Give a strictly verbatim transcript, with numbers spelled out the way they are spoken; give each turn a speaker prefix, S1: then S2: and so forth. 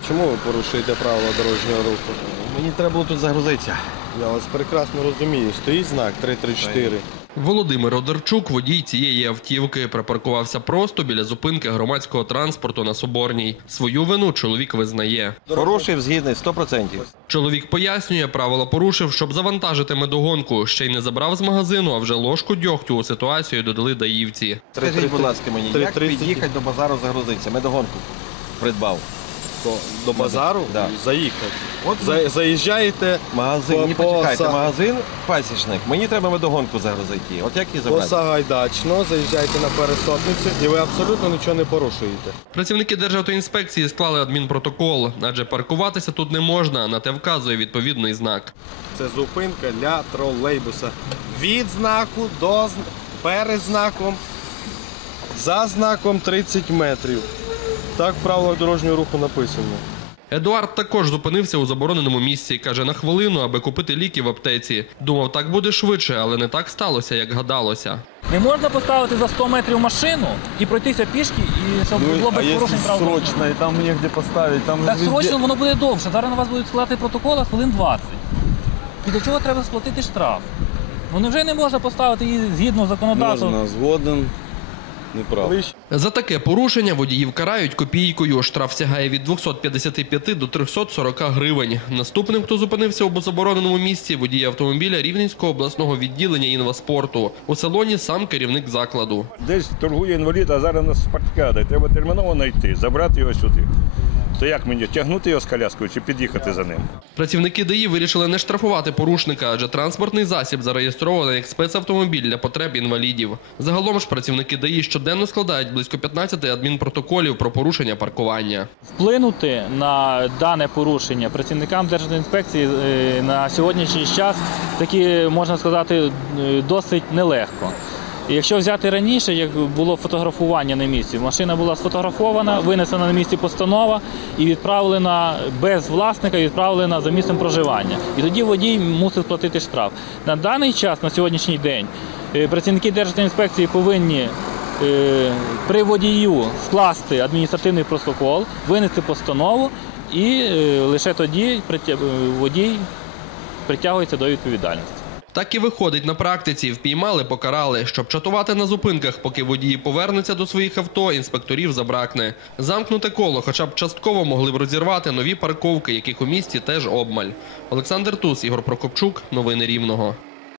S1: Чому ви порушуєте правила дорожнього руху?
S2: Мені треба було тут загрузитися.
S1: Я вас прекрасно розумію. Стоїть знак три три чотири.
S3: Володимир Одарчук, водій цієї автівки, припаркувався просто біля зупинки громадського транспорту на Соборній. Свою вину чоловік визнає.
S2: Порушив згідний сто відсотків.
S3: Чоловік пояснює, правила порушив, щоб завантажити медогонку. Ще й не забрав з магазину, а вже ложку дьогтю у ситуацію додали даївці.
S2: Скажіть, будь ласка, мені, як
S1: три тридцять.
S2: під'їхати до базару загрузитися? Медогонку придбав.
S1: До, до базару?
S2: Да.
S1: Заїхати.
S2: От
S1: За, заїжджаєте
S2: магазин,
S1: по,
S2: ні,
S1: по,
S2: почекайте,
S1: Са-
S2: магазин, пасічник. Мені треба медогонку загрузити. От як її
S1: по
S2: забрати?
S1: Сагайдачно, заїжджаєте на Пересотницю і ви абсолютно нічого не порушуєте.
S3: Працівники Державтоінспекції склали адмінпротокол, адже паркуватися тут не можна, на те вказує відповідний знак.
S1: Це зупинка для тролейбуса. Від знаку до зн- перед знаком, за знаком тридцять метрів. Так в правилах дорожнього руху написано.
S3: Едуард також зупинився у забороненому місці. Каже, на хвилину, аби купити ліки в аптеці. Думав, так буде швидше, але не так сталося, як гадалося.
S4: Не можна поставити за сто метрів машину і пройтися пішки, і щоб було без порушень прав.
S5: срочно, и там негде поставить, там
S4: Так
S5: везде...
S4: срочно воно буде довше. Зараз на вас будуть складати протокол, а хвилин двадцять. Після чого треба сплатити штраф. Ну невже не можна поставити її згідно законодавства?
S5: Можна, згоден, неправда.
S3: За таке порушення водіїв карають копійкою. Штраф сягає від двохсот п'ятдесяти п'яти до трьохсот сорока гривень. Наступним, хто зупинився у забороненому місці, водій автомобіля Рівненського обласного відділення інваспорту. У салоні сам керівник закладу.
S6: Десь торгує інвалід, а зараз на спартакіаді. Треба терміново знайти, забрати його сюди. То як мені, тягнути його з коляскою чи під'їхати за ним?
S3: Працівники ДАІ вирішили не штрафувати порушника, адже транспортний засіб зареєстрований як спецавтомобіль для потреб інвалідів. Загалом ж працівники ДАІ щоденно складають близько п'ятнадцяти адмінпротоколів про порушення паркування.
S4: Вплинути на дане порушення працівникам Держінспекції е, на сьогоднішній час таки, можна сказати, е, досить нелегко. Якщо взяти раніше, як було фотографування на місці, машина була сфотографована, винесена на місці постанова і відправлена без власника, відправлена за місцем проживання. І тоді водій мусив платити штраф. На даний час, на сьогоднішній день, е, працівники Держінспекції повинні е, при водію скласти адміністративний протокол, винести постанову і е, лише тоді притя- водій притягується до відповідальності.
S3: Так і виходить на практиці. Впіймали, покарали. Щоб чатувати на зупинках, поки водії повернуться до своїх авто, інспекторів забракне. Замкнуте коло хоча б частково могли б розірвати нові парковки, яких у місті теж обмаль. Олександр Туз, Ігор Прокопчук. Новини Рівного.